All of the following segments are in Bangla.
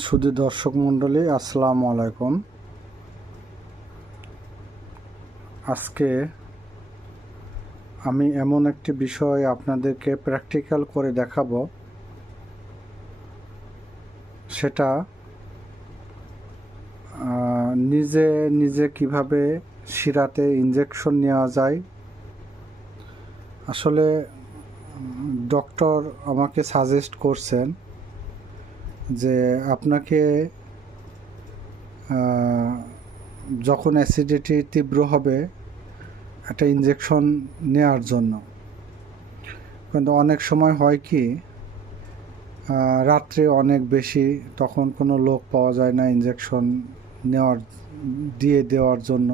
শুধু দর্শক মণ্ডলী, আসসালামু আলাইকুম। আজকে আমি এমন একটি বিষয় আপনাদেরকে প্র্যাকটিক্যাল করে দেখাবো, সেটা নিজে নিজে কিভাবে শিরাতে ইনজেকশন নেওয়া যায়। আসলে ডক্টর আমাকে সাজেস্ট করছেন যে আপনাকে যখন অ্যাসিডিটি তীব্র হবে একটা ইনজেকশন নেওয়ার জন্য। কিন্তু অনেক সময় হয় কি, রাত্রে অনেক বেশি, তখন কোনো লোক পাওয়া যায় না ইনজেকশন দেওয়ার জন্য।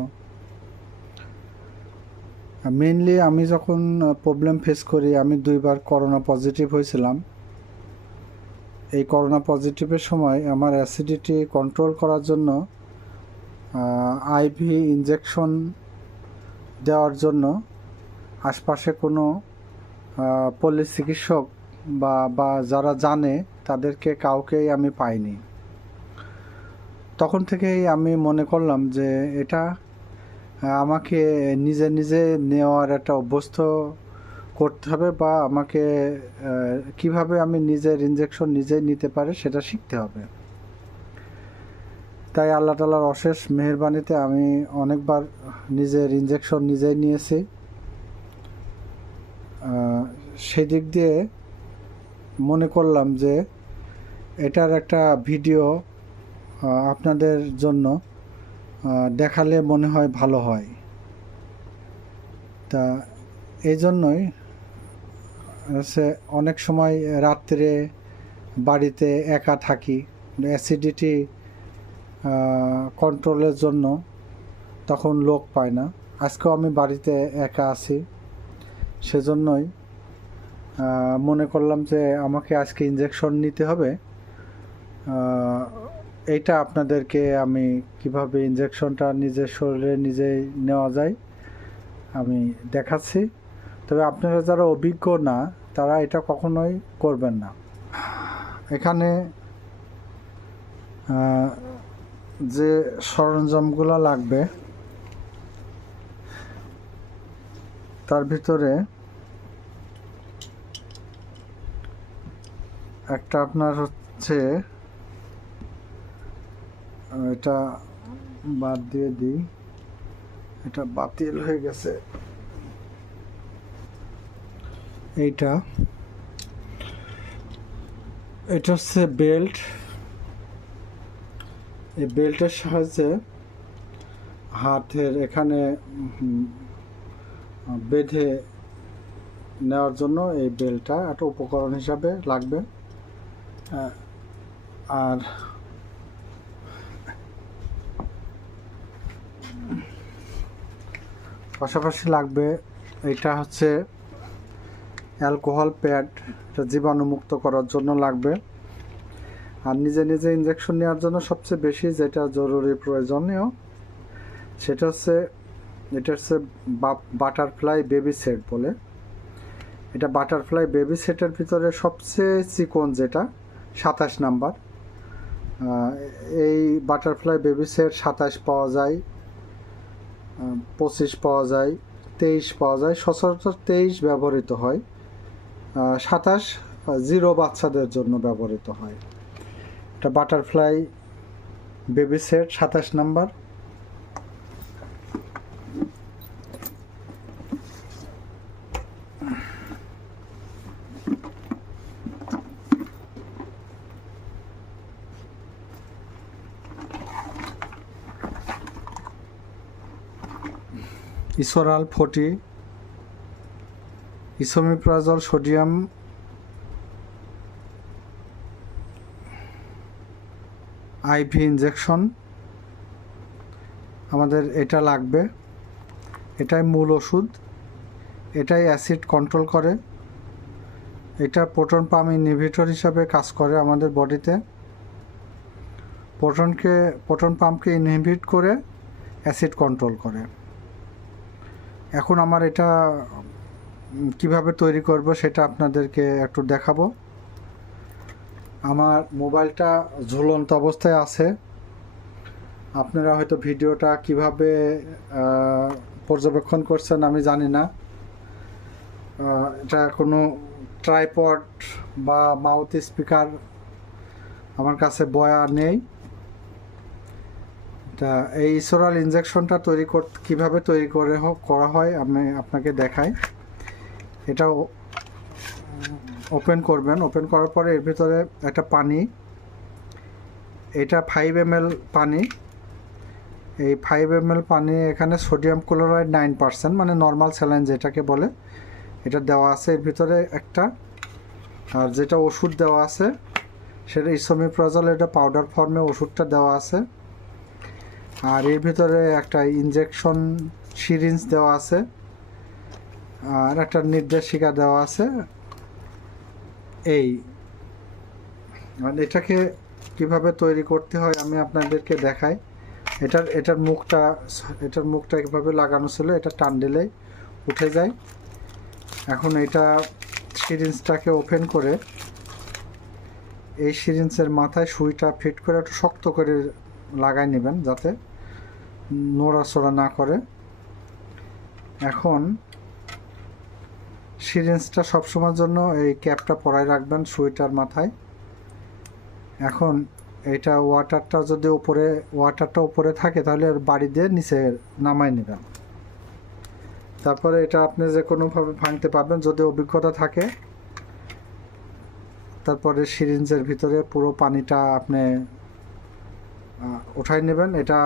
মেইনলি আমি যখন প্রবলেম ফেস করি, আমি 2বার করোনা পজিটিভ হয়েছিলাম। এই করোনা পজিটিভের সময় আমার অ্যাসিডিটি কন্ট্রোল করার জন্য আইভি ইনজেকশন দেওয়ার জন্য আশপাশে কোনো পল্লী চিকিৎসক বা যারা জানে তাদেরকে কাউকেই আমি পাইনি। তখন থেকেই আমি মনে করলাম যে এটা আমাকে নিজে নিজে নেওয়ার একটা অভ্যস্ত করতে হবে, বা আমাকে কিভাবে আমি নিজের ইনজেকশন নিজেই নিতে পারি সেটা শিখতে হবে। তাই আল্লাহ তাআলার অশেষ মেহেরবানিতে আমি অনেকবার নিজের ইনজেকশন নিজেই নিয়েছি। সেই দিক দিয়ে মনে করলাম যে এটার একটা ভিডিও আপনাদের জন্য দেখালে মনে হয় ভালো হয়। তা এই জন্যই অনেক সময় রাত্রে বাড়িতে একা থাকি, অ্যাসিডিটি কন্ট্রোলের জন্য তখন লোক পায় না। আজকেও আমি বাড়িতে একা আছি, সেজন্যই মনে করলাম যে আমাকে আজকে ইনজেকশন নিতে হবে। এইটা আপনাদেরকে আমি কিভাবে ইনজেকশনটা নিজের শরীরে নিজেই নেওয়া যায় আমি দেখাচ্ছি। তবে আপনারা যারা অভিজ্ঞ না, তারা এটা কখনোই করবেন না। এখানে যে সরঞ্জামগুলো লাগবে তার ভিতরে একটা আপনার হচ্ছে, এটা বাদ দিয়ে দিই, এটা বাতিল হয়ে গেছে। এটা হচ্ছে বেল্ট। এই বেল্টের সাহায্যে হাতের এখানে বেঁধে নেওয়ার জন্য এই বেল্টটা একটা উপকরণ হিসাবে লাগবে। আর পাশাপাশি লাগবে, এটা হচ্ছে অ্যালকোহল প্যাড, এটা জীবাণুমুক্ত করার জন্য লাগবে। আর নিজে নিজে ইনজেকশন নেওয়ার জন্য সবচেয়ে বেশি যেটা জরুরি প্রয়োজনীয়, সেটা হচ্ছে এটা হচ্ছে বাটারফ্লাই বেবি সেট বলে। এটা বাটারফ্লাই বেবি সেটের ভিতরে সবচেয়ে চিকন যেটা 27 নাম্বার। এই বাটারফ্লাই বেবি সেট 27 পাওয়া যায়, 25 পাওয়া যায়, 23 পাওয়া যায়। সচরাচর 23 ব্যবহৃত হয়, 27 জিরো বাচ্চাদের জন্য ব্যবহৃত হয়। এটা butterfly baby set 27 number. Esoral 40, esomeprazole sodium IV injection আমাদের এটা লাগবে। এটাই মূল ওষুধ, এটাই অ্যাসিড কন্ট্রোল করে। এটা প্রোটন পাম্প ইনহিবিটর হিসাবে কাজ করে আমাদের বডিতে। প্রোটন পাম্পকে ইনহিবিট করে অ্যাসিড কন্ট্রোল করে। এখন আমার এটা কিভাবে তৈরি করব সেটা আপনাদেরকে একটু দেখাবো। আমার মোবাইলটা ঝুলন্ত অবস্থায় আছে। আপনারা হয়তো ভিডিওটা কিভাবে পর্যবেক্ষণ করছেন আমি জানি না। এটা কোনো ট্রাইপড বা মাউথ স্পিকার আমার কাছে বয়া নেই। তা এই ইসোরাল ইনজেকশনটা কীভাবে তৈরি করা হয় আমি আপনাকে দেখাই। এটা ওপেন করবেন, ওপেন করার পরে এর ভিতরে একটা পানি, এটা 5 ml পানি। এই 5 ml পানি, এখানে সোডিয়াম ক্লোরাইড 9%, মানে নর্মাল স্যালাইন যেটাকে বলে, এটা দেওয়া আছে এর ভিতরে একটা। আর যেটা ওষুধ দেওয়া আছে সেটা ইসোমিপ্রাজল, এটা পাউডার ফর্মে ওষুধটা দেওয়া আছে। আর এর ভিতরে একটা ইনজেকশন সিরিঞ্জ দেওয়া আছে, আর একটা নির্দেশিকা দেওয়া আছে। এই মানে এটাকে কিভাবে তৈরি করতে হয় আমি আপনাদেরকে দেখাই। এটার মুখটা এভাবে লাগানো ছিল, এটা টান দিলেই উঠে যায়। এখন এটা সিরিঞ্জটাকে ওপেন করে এই সিরিঞ্জের মাথায় সুইটা ফিট করে একটু শক্ত করে লাগাই নেবেন যাতে নড়াচড়া না করে। এখন সিরিঞ্জটা সবসময়ের জন্য এই ক্যাপটা পরাই রাখবেন সুইটার মাথায়। এখন এটা ওয়াটারটা উপরে থাকে তাহলে বাড়ি দিয়ে নিচে নামাই নেবেন। তারপরে এটা আপনি যে কোনোভাবে ভাঙতে পারবেন যদি অভিজ্ঞতা থাকে। তারপরে সিরিঞ্জের ভিতরে পুরো পানিটা আপনি উঠাই নেবেন। এটা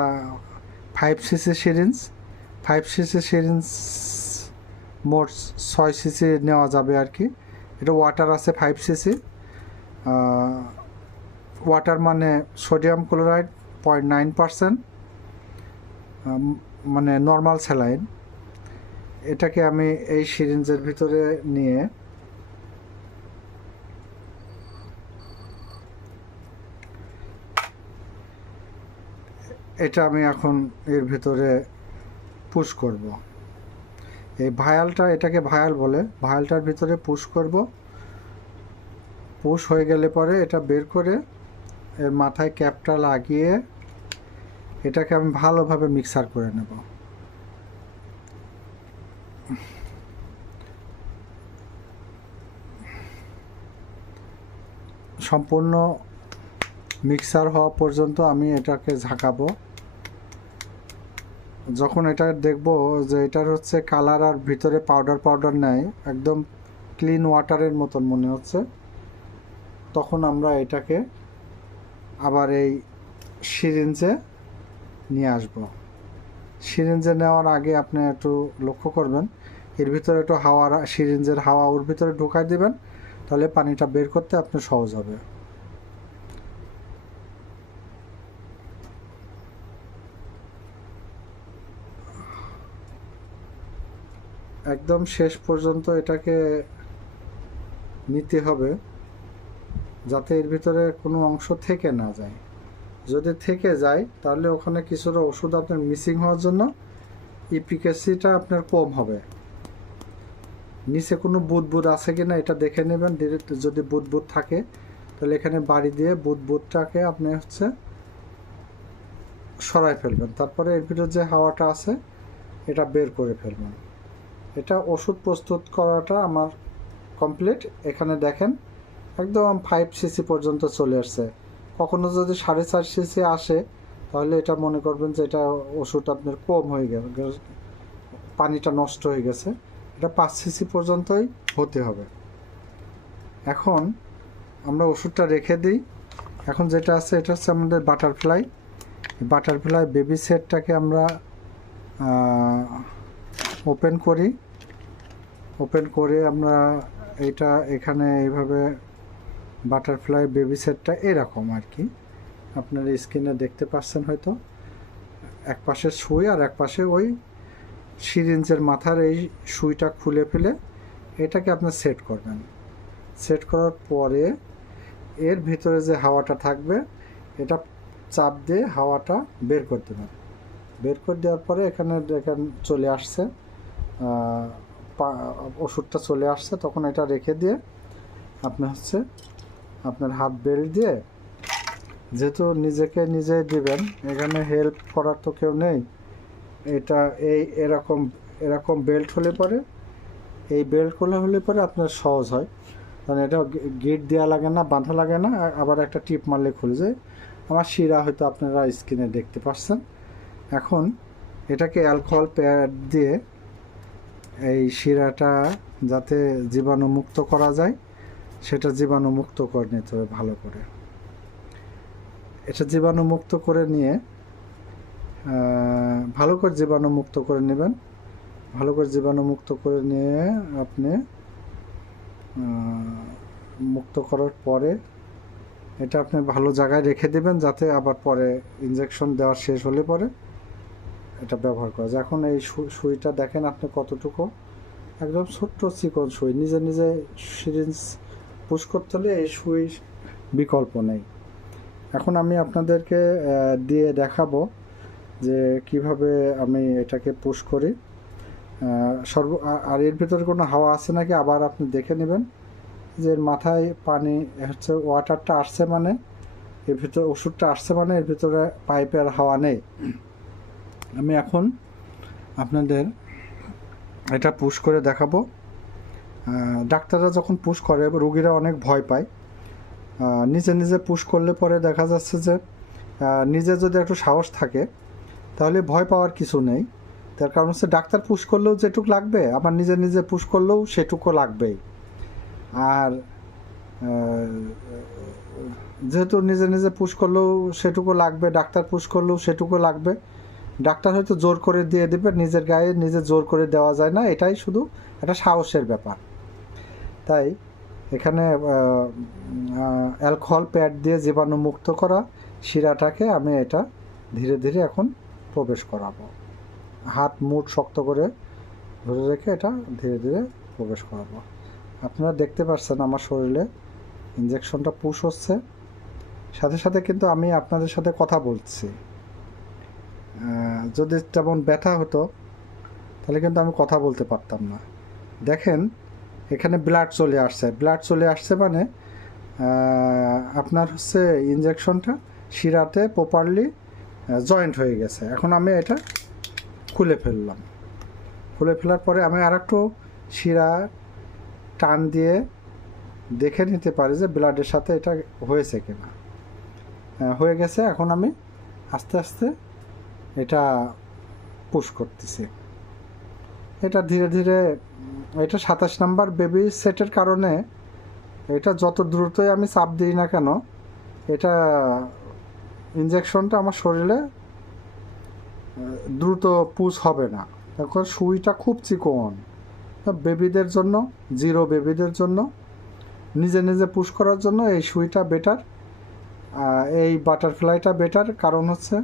5 সিসি সিরিঞ্জ, 5 সিসি সিরিঞ্জ মোট 6 সিসি নেওয়া যাবে আর কি। এটা ওয়াটার আছে 5 সিসি। ওয়াটার মানে সোডিয়াম ক্লোরাইড 0.9%, মানে নর্মাল স্যালাইন। এটাকে আমি এই সিরিঞ্জের ভিতরে নিয়ে এটা আমি এখন এর ভিতরে পুশ করব। এই ভায়ালটা, এটাকে ভায়াল বলে, ভায়ালটার ভিতরে পুশ করব। পুশ হয়ে গেলে পরে এটা বের করে এর মাথায় ক্যাপটা লাগিয়ে এটাকে আমি ভালোভাবে মিক্সার করে নেব। সম্পূর্ণ মিক্সার হওয়া পর্যন্ত আমি এটাকে ঝাঁকাবো। যখন এটা দেখব যে এটার হচ্ছে কালার আর ভিতরে পাউডার নেয়, একদম ক্লিন ওয়াটারের মতন মনে হচ্ছে, তখন আমরা এটাকে আবার এই সিরিঞ্জে নিয়ে আসব। সিরিঞ্জে নেওয়ার আগে আপনি একটু লক্ষ্য করবেন এর ভিতরে একটু সিরিঞ্জের হাওয়া ওর ভিতরে ঢোকাই দিবেন, তাহলে পানিটা বের করতে আপনার সহজ হবে। একদম শেষ পর্যন্ত এটাকে নিতে হবে যাতে এর ভিতরে কোনো অংশ থেকে না যায়। যদি থেকে যায় তাহলে ওখানে কিছুটা ওষুধ আপনার মিসিং হওয়ার জন্য ইফিকাসিটা আপনার কম হবে। নিচে কোনো বুদবুদ আছে কিনা এটা দেখে নেবেন। যদি বুদবুদ থাকে তাহলে এখানে বাড়ি দিয়ে বুদবুদটাকে আপনি হচ্ছে সরাই ফেলবেন। তারপরে এর ভিতরে যে হাওয়াটা আছে এটা বের করে ফেলবেন। এটা ওষুধ প্রস্তুত করাটা আমার কমপ্লিট। এখানে দেখেন একদম 5 সিসি পর্যন্ত চলে আসছে। কখনো যদি 4.5 সিসি আসে তাহলে এটা মনে করবেন যে এটা ওষুধ আপনার কম হয়ে গেল, পানিটা নষ্ট হয়ে গেছে। এটা 5 সিসি পর্যন্তই হতে হবে। এখন আমরা ওষুধটা রেখে দিই। এখন যেটা আছে এটা হচ্ছে আমাদের বাটারফ্লাই বেবি সেটটাকে আমরা ওপেন করি। ওপেন করে আমরা এটা এখানে এইভাবে বাটারফ্লাই বেবি সেটটা এরকম আর কি আপনার স্ক্রিনে দেখতে পাচ্ছেন হয়তো। এক পাশে সুই আর এক পাশে ওই সিরিঞ্জের মাথার এই সুইটা খুলে ফেলে এটাকে আপনার সেট করবেন। সেট করার পরে এর ভিতরে যে হাওয়াটা থাকবে এটা চাপ দিয়ে হাওয়াটা বের করে দেবেন। বের করে দেওয়ার পরে এখানে চলে আসছে, ওষুধটা চলে আসছে। তখন এটা রেখে দিয়ে আপনি হচ্ছে আপনার হাত বেল্ট দিয়ে, যেহেতু নিজেকে নিজে দিবেন, এখানে হেল্প করার তো কেউ নেই, এটা এরকম এরকম বেল্ট হলে পরে, এই বেল্টগুলো হলে পরে আপনার সহজ হয়, কারণ এটা গিট দেওয়া লাগে না, বাঁধা লাগে না, আবার একটা টিপ মারলে খুলে যায়। আমার শিরা হয়তো আপনারা স্ক্রিনে দেখতে পাচ্ছেন। এখন এটাকে অ্যালকোহল প্যাড দিয়ে এই শিরাটা যাতে জীবাণুমুক্ত করা যায়, সেটা জীবাণুমুক্ত করে নিতে হবে ভালো করে। এটা জীবাণুমুক্ত করে নিয়ে ভালো করে জীবাণুমুক্ত করে নেবেন। ভালো করে জীবাণুমুক্ত করে নিয়ে আপনি মুক্ত করার পরে এটা আপনি ভালো জায়গায় রেখে দেবেন, যাতে আবার পরে ইনজেকশন দেওয়া শেষ হলে পরে এটা ব্যবহার করা যায়। এখন এই সুইটা দেখেন আপনি কতটুকু, একদম ছোট্ট চিকন সুই, নিজে নিজে সিরিঞ্জ পুশ করতে হলে এই সুই বিকল্প নেই। এখন আমি আপনাদেরকে দিয়ে দেখাবো যে কিভাবে আমি এটাকে পুশ করি। আর এর ভিতরে কোনো হাওয়া আছে নাকি আবার আপনি দেখে নেবেন, যে এর মাথায় পানি হচ্ছে, ওয়াটারটা আসছে মানে এর ভিতরে, ওষুধটা আসছে মানে এর ভিতরে পাইপের হাওয়া নেই। আমি এখন আপনাদের এটা পুশ করে দেখাবো। ডাক্তাররা যখন পুশ করে রোগীরা অনেক ভয় পায়। নিজে নিজে পুশ করলে পরে দেখা যাচ্ছে যে নিজে যদি একটু সাহস থাকে তাহলে ভয় পাওয়ার কিছু নেই। তার কারণ হচ্ছে ডাক্তার পুশ করলেও যেটুকু লাগবে, আবার নিজে নিজে পুশ করলেও সেটুকু লাগবেই। আর যেহেতু নিজে নিজে পুশ করলেও সেটুকু লাগবে, ডাক্তার পুশ করলেও সেটুকু লাগবে। ডাক্তার হয়তো জোর করে দিয়ে দেবে, নিজের গায়ে নিজে জোর করে দেওয়া যায় না, এটাই শুধু একটা সাহসের ব্যাপার। তাই এখানে অ্যালকোহল প্যাড দিয়ে জীবাণুমুক্ত করা শিরাটাকে আমি এটা ধীরে ধীরে এখন প্রবেশ করাবো। হাত মুঠ শক্ত করে ধরে রেখে এটা ধীরে ধীরে প্রবেশ করাবো। আপনারা দেখতে পাচ্ছেন আমার শরীরে ইনজেকশনটা পুশ হচ্ছে, সাথে সাথে কিন্তু আমি আপনাদের সাথে কথা বলছি। যদি তেমন ব্যথা হতো তাহলে কিন্তু আমি কথা বলতে পারতাম না। দেখেন এখানে ব্লাড চলে আসছে, ব্লাড চলে আসছে মানে আপনার হচ্ছে ইনজেকশনটা শিরাতে প্রপারলি জয়েন্ট হয়ে গেছে। এখন আমি এটা খুলে ফেললাম। খুলে ফেলার পরে আমি আর একটু শিরা টান দিয়ে দেখে নিতে পারি যে ব্লাডের সাথে এটা হয়েছে কিনা। হয়ে গেছে। এখন আমি আস্তে আস্তে এটা পুশ করতেছি। এটা ধীরে ধীরে, এটা 27 নাম্বার বেবি সেটের কারণে এটা যত দ্রুতই আমি চাপ দিই না কেন, এটা ইনজেকশনটা আমার শরীরে দ্রুত পুশ হবে না। তখন সুইটা খুব চিকন, বেবিদের জন্য, জিরো বেবিদের জন্য নিজে নিজে পুশ করার জন্য এই সুইটা বেটার, এই বাটারফ্লাইটা বেটার। কারণ হচ্ছে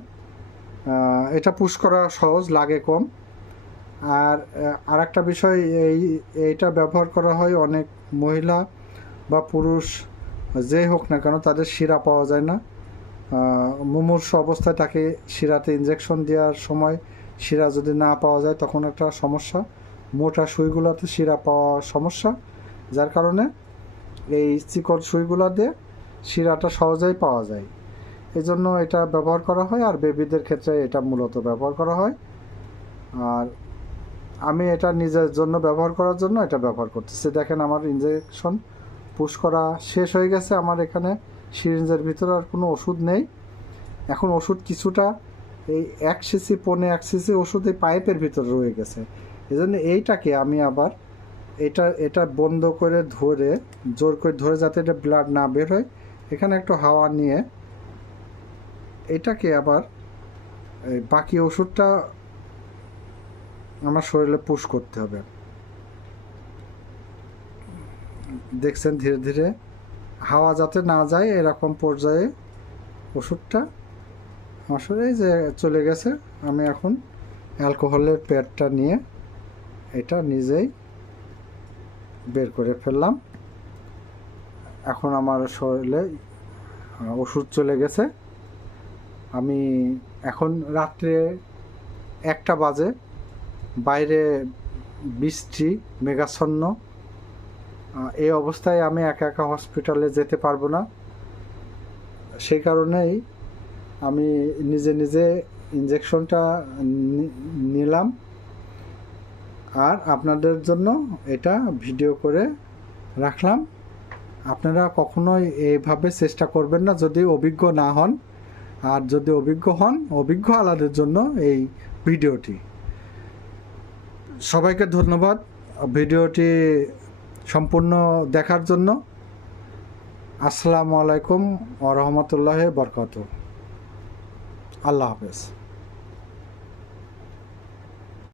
এটা পুশ করা সহজ, লাগে কম। আর একটা বিষয়, এইটা ব্যবহার করা হয় অনেক মহিলা বা পুরুষ যে হোক না কেন, তাদের শিরা পাওয়া যায় না। মুমূর্ষু অবস্থায় তাকে শিরাতে ইনজেকশন দেওয়ার সময় শিরা যদি না পাওয়া যায় তখন একটা সমস্যা, মোটা সুইগুলোতে শিরা পাওয়া সমস্যা, যার কারণে এই চিকন সুইগুলো দিয়ে শিরাটা সহজেই পাওয়া যায়। এই জন্য এটা ব্যবহার করা হয়, আর বেবিদের ক্ষেত্রে এটা মূলত ব্যবহার করা হয়। আর আমি এটা নিজের জন্য ব্যবহার করার জন্য এটা ব্যবহার করতেছি। দেখেন আমার ইনজেকশন পুশ করা শেষ হয়ে গেছে। আমার এখানে সিরিঞ্জের ভিতরে আর কোনো ওষুধ নেই। এখন ওষুধ কিছুটা, এই 1 সিসি 1.5 সিসি ওষুধ এই পাইপের ভিতরে রয়ে গেছে। এই জন্য এইটাকে আমি আবার এটা বন্ধ করে ধরে, জোর করে ধরে যাতে এটা ব্লাড না বের হয়, এখানে একটু হাওয়া নিয়ে এটাকে আবার বাকি ওষুধটা আমার শরীরে পুশ করতে হবে। দেখছেন ধীরে ধীরে হাওয়া যাতে না যায় এরকম পর্যায়ে ওষুধটা আমার শরীরে যে চলে গেছে। আমি এখন অ্যালকোহলের প্যাডটা নিয়ে এটা নিজেই বের করে ফেললাম। এখন আমার শরীরে ওষুধ চলে গেছে। আমি এখন রাত্রে 1টা বাজে, বাইরে বৃষ্টি মেঘাচ্ছন্ন, এই অবস্থায় আমি একা একা হসপিটালে যেতে পারবো না, সেই কারণেই আমি নিজে নিজে ইঞ্জেকশনটা নিলাম, আর আপনাদের জন্য এটা ভিডিও করে রাখলাম। আপনারা কখনোই এইভাবে চেষ্টা করবেন না যদি অভিজ্ঞ না হন, আর যদি অভিজ্ঞ হন, অভিজ্ঞ আলাদের জন্য এই ভিডিওটি। সবাইকে ধন্যবাদ ভিডিওটি সম্পূর্ণ দেখার জন্য। আসসালামু আলাইকুম ওয়া রাহমাতুল্লাহি ওয়া বারাকাতুহু। আল্লাহ হাফেজ।